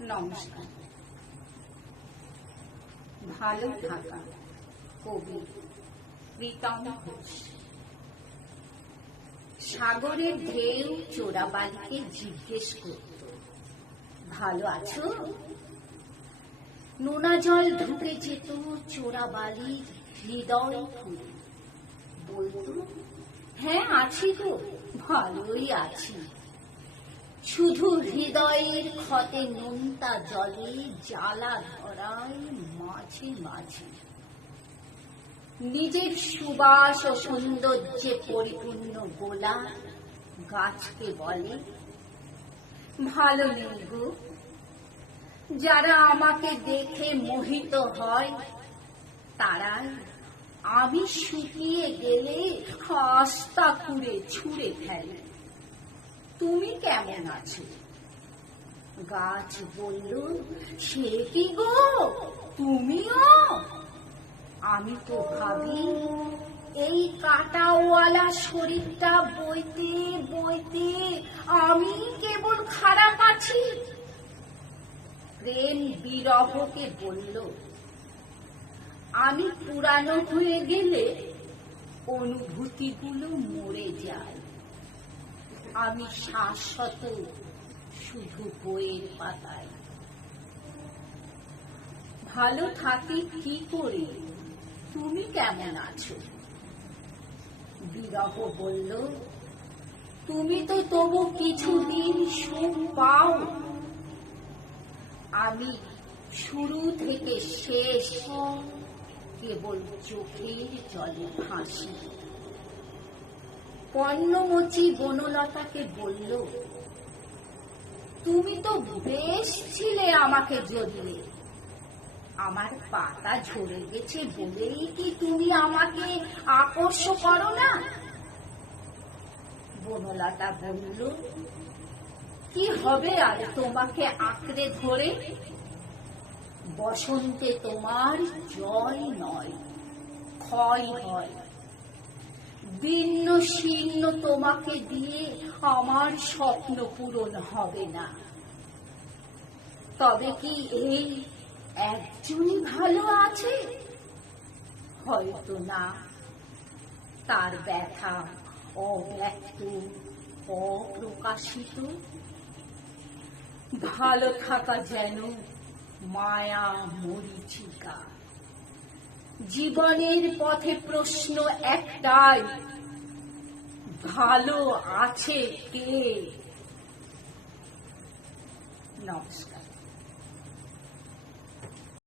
নমস্কার। ভালো থাকা, কবি প্রীতম ঘোষ। সাগরের ঢেউ চোরাবালিকে জিজ্ঞেস করত, ভালো আছো? নোনা জল ঢুকে যেত চোরাবালির হৃদয় খুলে, বলতো, হ্যাঁ আছি গো, ভালোই আছি। শুধু হৃদয়ের ক্ষতে নোনতা জলে জ্বালা ধরায় মাঝে মাঝে। নিজের সুবাস ও সৌন্দর্যে পরিপূর্ণ গোলা গাছকে বলে, ভালো নেই গো। যারা আমাকে দেখে মোহিত হয় তারাই আমি শুকিয়ে গেলে আস্তা কুড়ে ছুঁড়ে ফেলে। তুমি কেমন আছো? গাছ বলল, সে কি গো, তুমিও? আমি তো ভাবি এই কাঁটাওয়ালা শরীরটা বইতে বইতে আমি কেবল খারাপ আছি। প্রেম বিরহকে বলল, আমি পুরানো হয়ে গেলে অনুভূতিগুলো মরে যায়। আমি শাশ্বত শুধু বইয়ের পাতায়। ভালো থাকি কি করে, তুমি কেমন আছো? বিরহ বলল, তুমি তো তবু কিছুদিন সুখ পাও। আমি শুরু থেকে শেষ কেবল চোখের জলে ভাসি। পণ্যমোচী বনলতাকে বলল, তুমি তো বেশ ছিলে আমাকে জড়িয়ে। আমার পাতা ঝরে গেছে বলেই কি তুমি আমাকে আকর্ষ করো না? বনলতা বলল, কি হবে আর তোমাকে আঁকড়ে ধরে? বসন্তে তোমার জয় নয়, ক্ষয় হয়। ভিন্ন শীর্ণ তোমাকে দিয়ে আমার স্বপ্ন পূরণ হবে না। তবে কি এই একজনই ভালো আছে? হয়তো না। তার ব্যথা অব্যক্ত, অপ্রকাশিত। ভালো থাকা যেন মায়া মরীচিকা। জীবনের পথে প্রশ্ন একটাই, ভালো আছে কে? নমস্কার।